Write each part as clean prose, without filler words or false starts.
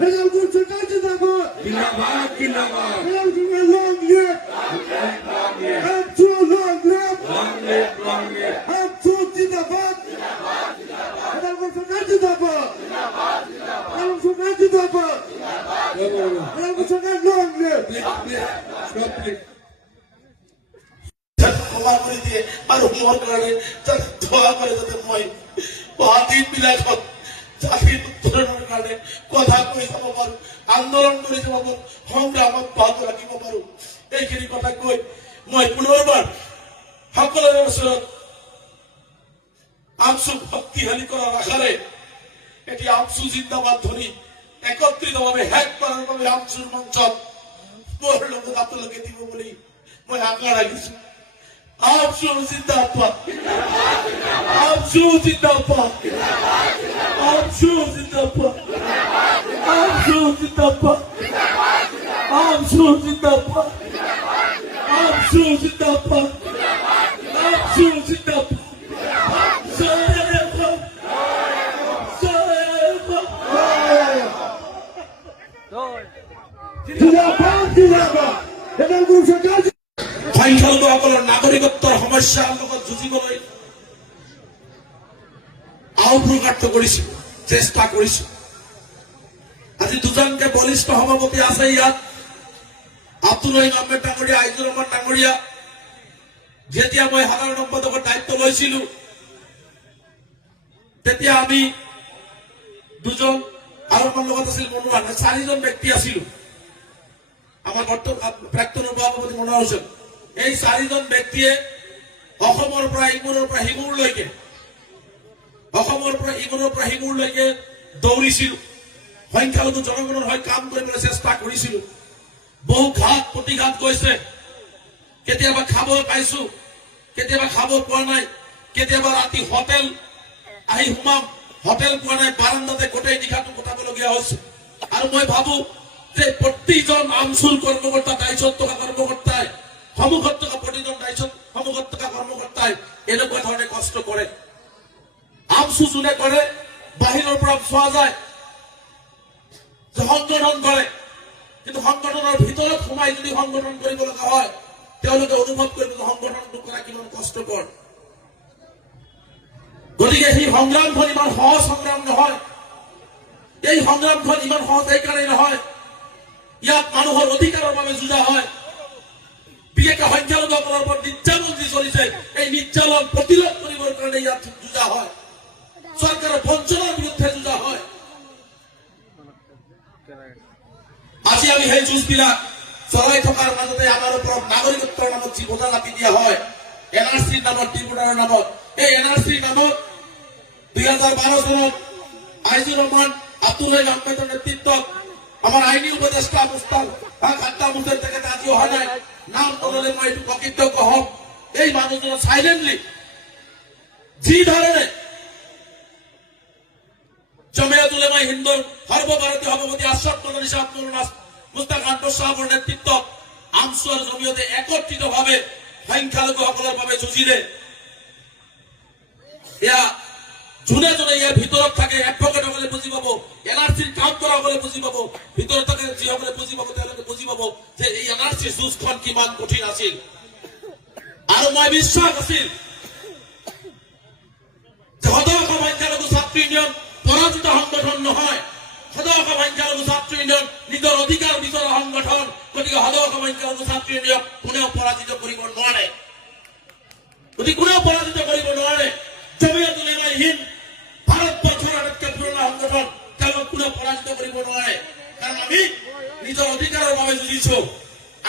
Helalpur Sarkar Zindabad. Zindabad, Zindabad. Helalpur long live. Hamsu long live. Long live, long live. Hamsu Zindabad. Helalpur Sarkar Zindabad. Helalpur Sarkar Zindabad. Helalpur Sarkar long live. Stop, please. ক্ষমা করে দিয়ে আর উমর কারণে দোয়া করে যাতে মই বাদিন মিলাই হোক চাকরির উত্তরণের কারণে কথা কই যাব পারো আন্দোলন করে যাব পারো সংগ্রামত ভাগ রাখিব পারো এইখিনি কথা কই মই পুনৰবাৰ সকলোৰে ওচৰত আমসু শক্তিশালী কৰাৰ আশাৰে এটি আমসু জিন্দাবাদ ধ্বনি একত্ৰিতভাৱে শেষ কৰাৰ বাবে আমসুৰ মঞ্চত মোৰ লগত আপোনালোকে দিব বুলি মই আশা ৰাখিছো Amsu Zindabad. Amsu Zindabad. Amsu Zindabad. Amsu Zindabad. Amsu Zindabad. Amsu Zindabad. Amsu Zindabad. Zindabad, Zindabad. Helalpur Sarkar সংখ্যালঘুসকলৰ নাগৰিকত্বৰ সমস্যাৰ লগত যুঁজিবলৈ আহ্বান কৰিছো চেষ্টা কৰিছো আজি দুজনকে বলিষ্ঠ সভাপতি আছে ইয়াত আব্দুল ৰহিম আহমেদ ডাঙৰীয়া আইজুৰ ৰহমান ডাঙৰীয়া যেতিয়া মই সাধাৰণ সম্পাদকৰ দায়িত্ব লৈছিলো তেতিয়া আমি দুজন আৰু আমাৰ লগত আছিল মনোহৰ চাৰিজন ব্যক্তি আছিলো আমাৰ প্ৰাক্তন সভাপতি মনোহৰ হোসেন এই চাৰিজন ব্যক্তিয়ে অসমৰ পৰা ইমূৰৰ পৰা সিমূৰলৈকে অসমৰ পৰা ইমূৰৰ পৰা সিমূৰলৈকে দৌৰিছিল সংখ্যালঘু জনগণৰ হৈ কাম কৰিবলৈ চেষ্টা কৰিছিল বহু ঘাত প্ৰতিঘাত গৈছে কেতিয়াবা খাব পাইছো কেতিয়াবা খাব পোৱা নাই কেতিয়াবা ৰাতি হোটেল আহি সোমাম হোটেল পোৱা নাই বাৰান্দাতে গোটেই নিশাটো কটাবলগীয়া হৈছে আৰু মই ভাবো যে প্ৰতিজন আমসুৰ কৰ্মকৰ্তা দায়িত্বত থকা কৰ্মকৰ্তাই সন্মুখত থকা প্ৰতিজন দায়িত্বত সন্মুখত থকা কৰ্মকৰ্তাই এনেকুৱা ধৰণে কষ্ট কৰে আমসু যোনে কৰে বাহিৰৰ পৰা চোৱা যায় যে সংগঠন কৰে কিন্তু সংগঠনৰ ভিতৰত সোমাই যদি সংগঠন কৰিব লগা হয় তেওঁলোকে অনুভৱ কৰিব সংগঠনটো কৰা কিমান কষ্টকৰ গতিকে সেই সংগ্ৰামখন ইমান সহজ সংগ্ৰাম নহয় এই সংগ্ৰামখন ইমান সহজ এইকাৰণে নহয় ইয়াত মানুহৰ অধিকাৰৰ বাবে যুঁজা হয় বিশেষকৈ সংখ্যালঘুসকলৰ ওপৰত নিৰ্যাতন যি চলিছে এই নিৰ্যাতন প্ৰতিৰোধ কৰিবৰ কাৰণে ইয়াত যুঁজা হয় চৰকাৰৰ বঞ্চনাৰ বিৰুদ্ধে যুঁজা হয় আজি আমি সেই যুঁজবিলাক চলাই থকাৰ মাজতে আমাৰ ওপৰত নাগৰিকত্বৰ নামত যি বোজা লাপি দিয়া হয় এনআৰচিৰ নামত ট্ৰিবিউনালৰ নামত এই এনআৰচিৰ নামত 2012 চনত আইজুৰ ৰহমান আব্দুল ৰহিম আহমেদৰ নেতৃত্বত আমাৰ আইনী উপদেষ্টা মুস্তাফ খাদ্দা মুস্তাফ তেখেতে আজি অহা নাই নাম নললে মই এইটো অকৃতজ্ঞ হম এই মানুহজন সাইলেন্টলি যি ধৰণে জমিয়ত উলেমা হিন্দৰ সৰ্বভাৰতীয় সভাপতি আশৰাফ মাদানী সাহেব মুস্তাক আনবৰ সাহেবৰ নেতৃত্বত আমসু আৰু জমিয়তে একত্ৰিতভাৱে সংখ্যালঘুসকলৰ বাবে যুঁজিলে এয়া যোনে যোনে ইয়াৰ ভিতৰত থাকে এডভকেটসকলে বুজি পাব এনআৰচিৰ কাম কৰাসকলে বুজি পাব ভিতৰত থাকে যিসকলে বুজি পাব তেওঁলোকে বুজি পাব যে এই এনআৰচিৰ যুঁজখন কিমান কঠিন আছিল আৰু মই বিশ্বাস আছিল যে সদৌ অসম সংখ্যালঘু ছাত্ৰ ইউনিয়ন পৰাজিত সংগঠন নহয় সদৌ অসম সংখ্যালঘু ছাত্ৰ ইউনিয়ন নিজৰ অধিকাৰ বিচৰা সংগঠন গতিকে সদৌ অসম সংখ্যালঘু ছাত্ৰ ইউনিয়ন কোনেও পৰাজিত কৰিব নোৱাৰে গতিকে কোনেও পৰাজিত কৰিব নোৱাৰে জমিয়ত উলেমা হিন্দ ভাৰতবৰ্ষৰ আটাইতকৈ পুৰণা সংগঠন তেওঁলোক কোনেও পৰাজিত কৰিব নোৱাৰে কাৰণ আমি নিজৰ অধিকাৰৰ বাবে যুঁজিছো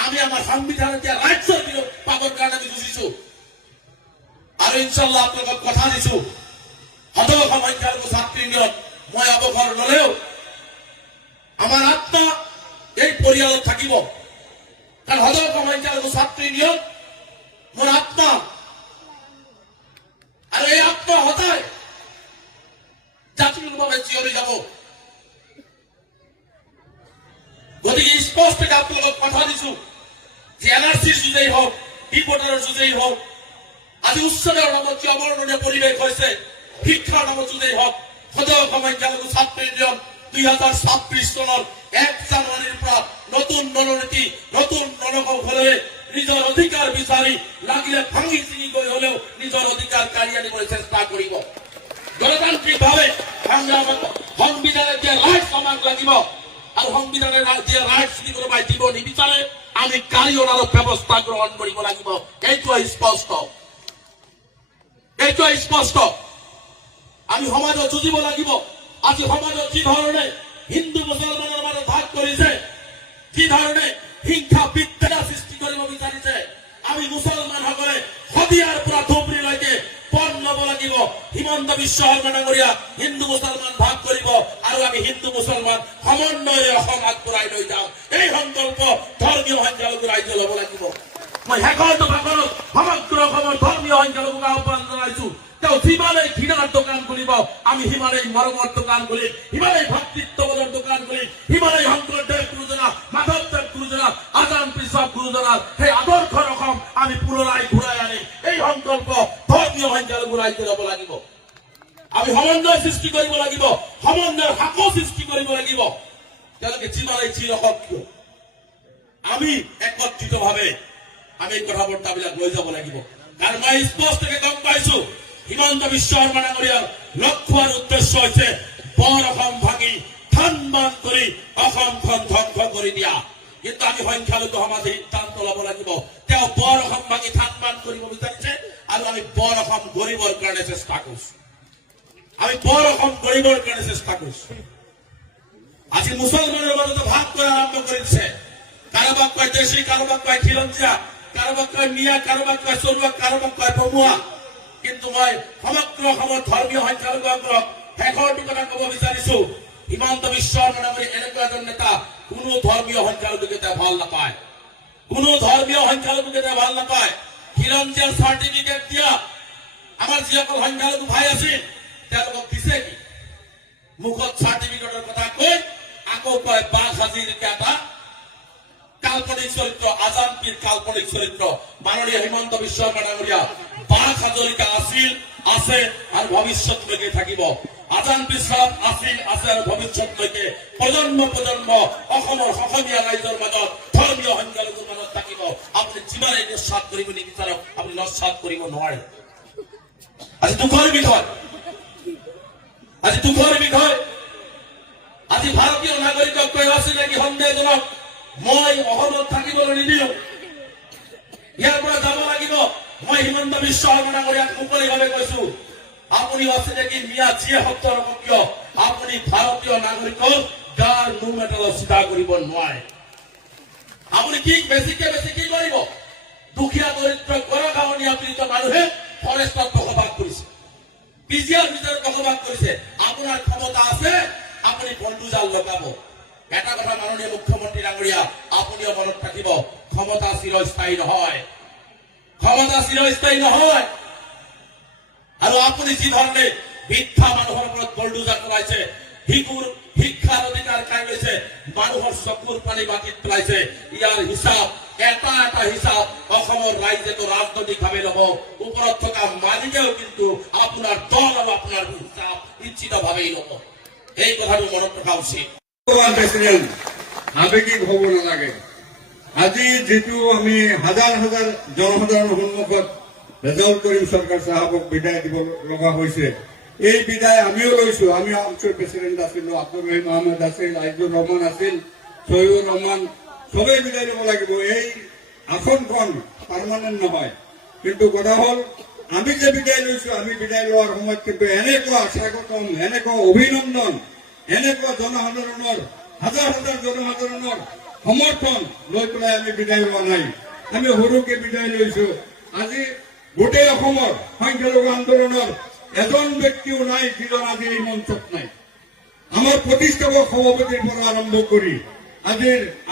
আমি আমাৰ সংবিধান এতিয়া ৰাজ্যৰ পাবৰ কাৰণে আমি যুঁজিছো আৰু ইনশাআল্লাহ আপোনালোকক কথা দিছো সদৌ অসম সংখ্যালঘু ছাত্ৰ ইউনিয়ন মই অৱসৰ ললেও আমাৰ আত্মা এই পৰিয়ালত থাকিব কাৰণ সদৌ অসম সংখ্যালঘু ছাত্ৰ ইউনিয়ন মোৰ আত্মা আৰু এই আত্মা সদায় জাতিৰ বাবে চিঞৰি যাব গতিকে স্পষ্টকৈ আপোনালোকক কথা দিছো যে এনআৰচিৰ যুঁজেই হওক ডিপোৰ্টাৰৰ যুঁজেই হওক আজি উচ্ছেদৰ নামত যি অবৰ্ণনীয় পৰিৱেশ হৈছে শিক্ষাৰ নামত যুঁজেই হওক সদৌ অসম সংখ্যালঘু ছাত্ৰ ইউনিয়ন 2026 চনৰ 1 জানুৱাৰীৰ পৰা নতুন ৰণনীতি নতুন ৰণকৌশলেৰে নিজৰ অধিকাৰ বিচাৰি লাগিলে ভাঙি চিঙি গৈ হলেও নিজৰ অধিকাৰ কাঢ়ি আনিবলৈ চেষ্টা কৰিব। গণতান্ত্ৰিকভাৱে সংবিধানে দিয়া ৰাইটছ আমাক লাগিব আৰু সংবিধানে দিয়া ৰাইটছ যদি কোনোবাই দিব নিবিচাৰে আমি কাৰিয়ৰ আৰু ব্যৱস্থা গ্ৰহণ কৰিব লাগিব। এইটো স্পষ্ট। আমি সমাজত যুঁজিব লাগিব। আজি সমাজত যি ধৰণে হিন্দু মুছলমানৰ মাজত ভাগ কৰিছে, যি ধৰণে হিংসা বিদ্বেষ সৃষ্টি কৰিব বিচাৰিছে, আমি মুছলমানসকলে শদিয়াৰ পৰা ধুবুৰীলৈকে পণ ল'ব লাগিব। হিমন্ত বিশ্ব শৰ্মা ডাঙৰীয়া হিন্দু মুছলমান ভাগ কৰিব আৰু আমি হিন্দু মুছলমান সমন্বয়েৰে অসম আগবঢ়াই লৈ যাওঁ। এই সংকল্প ধৰ্মীয় সংখ্যালঘু ৰাইজে ল'ব লাগিব। মই শেষৰ দফাখনত সমগ্ৰ অসমৰ ধৰ্মীয় সংখ্যালঘুক আহ্বান জনাইছো, তেওঁ যিমানেই ঘৃণাৰ দোকান খুলিব আমি সিমানেই মৰমৰ দোকান খুলিম, সিমানেই ভাতৃত্ববোধৰ দোকান খুলিম, সিমানেই শংকৰদেৱ গুৰুজনা, মাধৱদেৱ গুৰুজনা, আজান পিছক গুৰুজনাৰ সেই আদৰ্শৰ অসম আমি পুনৰাই ঘূৰাই আনিম। এই সংকল্প ধৰ্মীয় সংখ্যালঘু ৰাইজে ল'ব লাগিব। আমি সমন্বয় সৃষ্টি কৰিব লাগিব, সমন্বয়ৰ হাকো সৃষ্টি কৰিব লাগিব। তেওঁলোকে যিমানেই যি নকওক কিয় আমি একত্ৰিতভাৱে আমি এই কথা বাৰ্তাবিলাক লৈ যাব লাগিব। কাৰণ মই স্পষ্টকে গম পাইছো হিমন্ত বিশ্ব শৰ্মা ডাঙৰীয়াৰ লক্ষ্য আৰু উদ্দেশ্য হৈছে বৰ অসম ভাঙি থান বান কৰি অসমখন ধ্বংস কৰি দিয়া। কিন্তু আমি সংখ্যালঘু সমাজে সিদ্ধান্ত ল'ব লাগিব তেওঁ বৰ অসম ভাঙি থান বান কৰিব বিচাৰিছে আৰু আমি বৰ অসম গঢ়িবৰ কাৰণে চেষ্টা কৰিছো। আজি মুছলমানৰ মাজতে ভাগ কৰা আৰম্ভ কৰিছে। কাৰোবাক কয় দেশী, কাৰোবাক কয় খিলঞ্জীয়া, কাৰোবাক কয় মিয়া, কাৰোবাক কয় চৰুৱা, কাৰোবাক কয় বমুৱা। কিন্তু মই সমগ্ৰ অসমৰ ধৰ্মীয় সংখ্যালঘুসকলক শেষৰটো কথা ক'ব বিচাৰিছো, হিমন্ত বিশ্ব শৰ্মা ডাঙৰীয়া এনেকুৱা এজন নেতা কোনো ধৰ্মীয় সংখ্যালঘুকে তেওঁ ভাল নাপায়, কোনো ধৰ্মীয় সংখ্যালঘুকে তেওঁ ভাল নাপায়। খিলঞ্জীয়াৰ চাৰ্টিফিকেট দিয়া আমাৰ যিসকল সংখ্যালঘু ভাই আছিল তেওঁলোকক দিছে কি? মুখত চাৰ্টিফিকেটৰ কথা কৈ আকৌ কয় বাঘ হাজিৰকে এটা কাল্পনিক চৰিত্ৰ, আজান পীৰ কাল্পনিক চৰিত্ৰ। মাননীয় হিমন্ত বিশ্ব শৰ্মা ডাঙৰীয়া বাঘ হাজৰিকা আছিল, আছে আৰু ভৱিষ্যতলৈকে থাকিব। আজান পীৰ চাহাব আছিল, আছে আৰু ভৱিষ্যতলৈকে প্ৰজন্ম অসমৰ অসমীয়া ৰাইজৰ মাজত ধৰ্মীয় সংখ্যালঘুৰ মাজত থাকিব। আপুনি যিমানেই নস্বাত কৰিব নিবিচাৰক আপুনি নস্বাত কৰিব নোৱাৰে। আজি দুখৰ বিষয়, আজি ভাৰতীয় নাগৰিকক কৈ আছে নেকি সন্দেহজনক মই অসমত থাকিবলৈ নিদিওঁ, ইয়াৰ পৰা যাব লাগিব। মই হিমন্ত বিশ্ব শৰ্মা ডাঙৰীয়াক মুকলিভাৱে কৈছো আপুনি অচিনাকি মিয়া যিয়ে শব্দ নকওক কিয় আপুনি ভাৰতীয় নাগৰিকক গাৰ নোম এডাল চিধা কৰিব নোৱাৰে। আপুনি কি বেছিকে কি কৰিব? দুখীয়া দৰিদ্ৰ গৰগাঁৱলীয়া পীড়িত মানুহে ফৰেষ্টত বসবাস কৰিছে, পিজিআৰ ভিতৰত বসবাস কৰিছে। আপোনাৰ ক্ষমতা আছে, আপুনি বন্দুজাল লগাব। এটা কথা মাননীয় মুখ্যমন্ত্ৰী ডাঙৰীয়া আপুনিও মনত ৰাখিব, ক্ষমতা চিৰস্থায়ী নহয়। আৰু আপুনি যি ধৰণে বৃদ্ধা মানুহৰ ওপৰত বলডুজাৰ চলাইছে, শিক্ষাৰ অধিকাৰ খাই লৈছে, মানুহৰ চকুৰ পানী মাটিত পেলাইছে, ইয়াৰ হিচাপ এটা হিচাপ অসমৰ ৰাইজেতো ৰাজনৈতিকভাৱে ল'ব। ওপৰত থকা মালিকেও কিন্তু আপোনাৰ দল আৰু আপোনাৰ হিচাপ নিশ্চিতভাৱেই ল'ব। এই কথাটো মনত ৰখা উচিত। প্ৰেচিডেণ্ট আৱেগিক হ'ব নালাগে। আজি যিটো আমি হাজাৰ জনসাধাৰণৰ সন্মুখত ৰেজাল্ট কৰিম চৰকাৰ চাহাবক বিদায় দিব লগা হৈছে, এই বিদায় আমিও লৈছো। আমি অঞ্চল প্ৰেচিডেণ্ট আছিলো, আব্দুল ৰহিম আহমেদ আছিল, আইজুৰ ৰহমান আছিল, ছহিউৰ ৰহমান, চবেই বিদায় দিব লাগিব। এই আসনখন পাৰ্মানেণ্ট নহয়। কিন্তু কথা হ'ল আমি যে বিদায় লৈছো, আমি বিদায় লোৱাৰ সময়ত কিন্তু এনেকুৱা স্বাগতম, এনেকুৱা অভিনন্দন, এনেকুৱা জনসাধাৰণৰ হাজাৰ জনসাধাৰণৰ সমৰ্থন লৈ পেলাই আমি বিদায় লোৱা নাই। আমি সৰুকে বিদায় লৈছো। আজি গোটেই অসমৰ সংখ্যালঘু আন্দোলনৰ এজন ব্যক্তিও নাই যিজন আজি এই মঞ্চত নাই। আমাৰ প্ৰতিষ্ঠাপক সভাপতিৰ পৰা আৰম্ভ কৰি আজিৰ